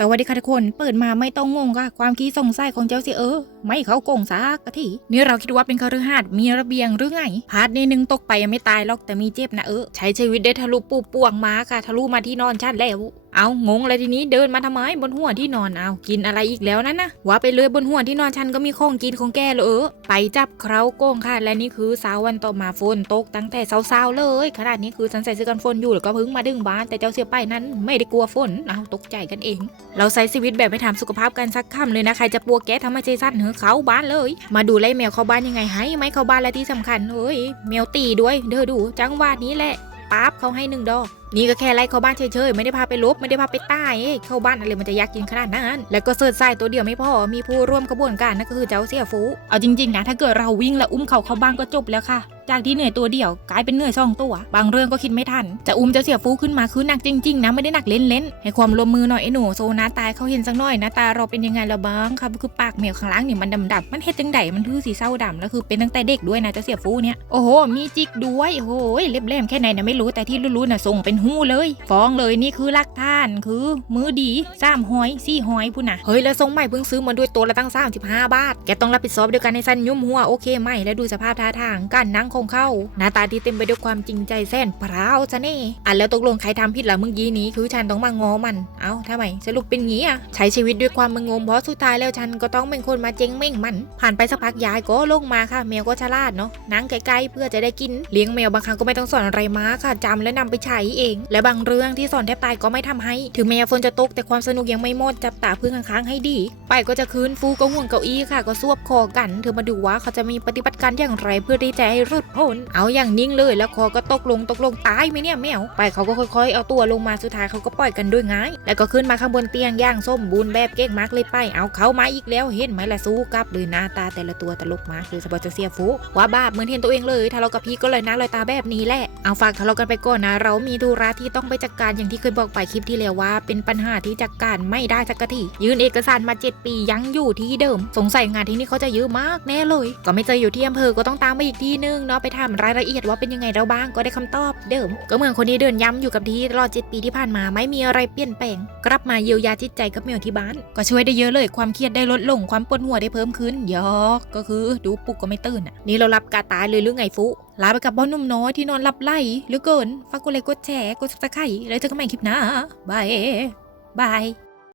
สวัสดีค่ะทุกคน เปิดมาไม่ต้องงงค่ะ ความคิดสงสัยของเจ้าสิเออ ไม่เขาโกงสากะทีนี่เราคิดว่าเป็นคฤหาสน์มีระเบียงหรือไง พาร์ทนี้หนึงตกไปยังไม่ตายหรอกแต่มีเจ็บนะเออ ใช้ชีวิตได้ทะลุปูป่วงมาค่ะ ทะลุมาที่นอนชั้นแล้ว เอางงเลยทีนี้เดินมาทำไมบนหัวที่นอนเอากินอะไรอีกแล้วนั่นนะว่าไปเลยบนหัวที่นอนฉันก็มีของกินของแกเลยเออไปจับเคราโกงค่ะ และนี่คือสาววันต่อมาฝนตกตั้งแต่เช้าๆเลยขนาดนี้คือฉันใส่เสื้อกันฝนอยู่แล้วก็เพิ่งมาดึงบ้าน แต่เจ้าเสียไปนั้นไม่ได้กลัวฝนเอาตกใจกันเอง เราใช้ชีวิตแบบไม่ถามสุขภาพกันสักคำเลยนะใครจะปัวแก๊สทำไมใจสั้นเหรอเขาบ้านเลย มาดูไล่แมวเข้าบ้านยังไงให้ไหมเข้าบ้านและที่สำคัญเฮ้ยแมวตีด้วยเด้อดู จังหวะนี้แหละปั๊บเขาให้หนึ่งดอก นี่ก็แค่ไล่เข้าบ้านเฉยๆ ไม่ได้พาไปลบไม่ได้พาไปใต้เข้าบ้านอะไรมันจะยากกินขนาดนั้น แล้วก็เสิร์ชใส่ตัวเดียวไม่พอ มีผู้ร่วมกระบวนการนั่นก็คือเจ้าเสี่ยฟู เอาจริงๆนะถ้าเกิดเราวิ่งแล้วอุ้มเขาเข้าบ้านก็จบแล้วค่ะ จากที่เหนื่อยตัวเดียวกลายเป็นเหนื่อยสองตัว บางเรื่องก็คิดไม่ทัน จะอุ้มเจ้าเสียฟูขึ้นมาคือหนักจริงๆนะไม่ได้หนักเล่นๆ ให้ความร่วมมือหน่อยไอ้หนูโซนาตายเขาเห็นสักหน่อยนะตาเราเป็นยังไงละบ้างครับคือปากเหมียวข้างล่างนี่มันดำๆมันเฮ็ดจังไดมันทื่อสีเศร้าดำแล้วคือเป็นตั้งแต่เด็กด้วยนะเจ้าเสียฟูเนี่ยโอ้โหมีจิกด้วยโอ้โหเล็บแหลมแค่ไหนนะไม่รู้แต่ที่รู้ๆนะส่งเป็นหู้เลยฟ้องเลยนี่คือลักฐานคือ มือดีสามหอยสี่หอยพูดนะเฮ้ยแล้วทรงใหม่เพิ่งซื้อมาด้วยตัวละตั้ง35บาท แกต้องรับผิดชอบด้วยกันในสั้นยุ่มหัวโอเคไหมแล้วดูสภาพท่าทางการนั่งของเขาหน้าตาที่เต็มไปด้วยความจริงใจแสนพร้าวจะเน่อะแล้วตกลงใครทำผิดล่ะเมื่อกี้นี้คือฉันต้องมางอมัน เอ้าทำไมสรุปเป็นงี้อะใช้ชีวิตด้วยความมึงงมเพราะสุดท้ายแล้วฉันก็ต้องเป็นคนมาเจ๊งเม่งมัน ผ่านไปสักพักยายก็ลงมาค่ะแมวก็ฉลาดเนาะนั่งใกล้ๆเพื่อจะได้กินเลี้ยงแมวบางครั้งก็ไม่ต้องสอนอะไรมาค่ะจำและนำไปใช้เองและบางเรื่องที่สอนแทบตายก็ไม่ทำให้ ถึงแม้ฝนจะตกแต่ความสนุกยังไม่หมดจับตาเพื่อนข้างๆให้ดี ไปก็จะคืนฟูก็ห่วงเก้าอี้ค่ะก็ซวบคอกัน เธอมาดูว่าเขาจะมีปฏิบัติการอย่างไรเพื่อที่จะให้รุดพ้น เอาอย่างนิ่งเลยแล้วคอก็ตกลงตกลงตายไหมเนี่ยแมว ไปเขาก็ค่อยๆ เอาตัวลงมาสุดท้ายเขาก็ปล่อยกันด้วยง่าย แล้วก็ขึ้นมาข้างบนเตียงย่างส้มบูนแบบเก่งมากเลยไป เอาเขามาอีกแล้วเห็นไหมล่ะสู้กับเลยหน้าตาแต่ละตัวตลกมากเลยสปอร์ตเซียฟูว่าบ้าเหมือนเห็นตัวเองเลยทะเลาะกับพี่ก็เลยนะลอยตาแบบนี้แหละเอาฝากทะเลาะกันไปก่อนนะเรามีธุระที่ต้องไปจัดการอย่างที่เคยบอกไปคลิปที่แล้วว่า เป็นปัญหาที่จัดการไม่ได้สักทียืนเอกสารมา 7 ปียังอยู่ที่เดิม สงสัยงานที่นี่เขาจะเยอะมากแน่เลย ก็ไม่เจออยู่ที่อำเภอก็ต้องตามไปอีกที่นึงเนาะไปถามรายละเอียดว่าเป็นยังไงเราบ้างก็ได้คำตอบเดิม ก็เหมือนคนนี้เดินย้ำอยู่กับที่ตลอด 7 ปีที่ผ่านมาไม่มีอะไรเปลี่ยนแปลงกลับมาเยียวยาจิตใจกับแมวที่บ้าน ก็ช่วยได้เยอะเลยความเครียดได้ลดลงความปวดหัวได้เพิ่มขึ้นยอกก็คือดูปลุกก็ไม่ตื่นอะนี่เรารับกาตายเลยหรือไงฟุ ลาไปกับบ้านหนุ่มน้อยที่นอนหลับไหลหรือเกิน ฝากกดไลค์กดแชร์กดซับสไครต์แล้วเจอกันใหม่คลิปหน้าบายบาย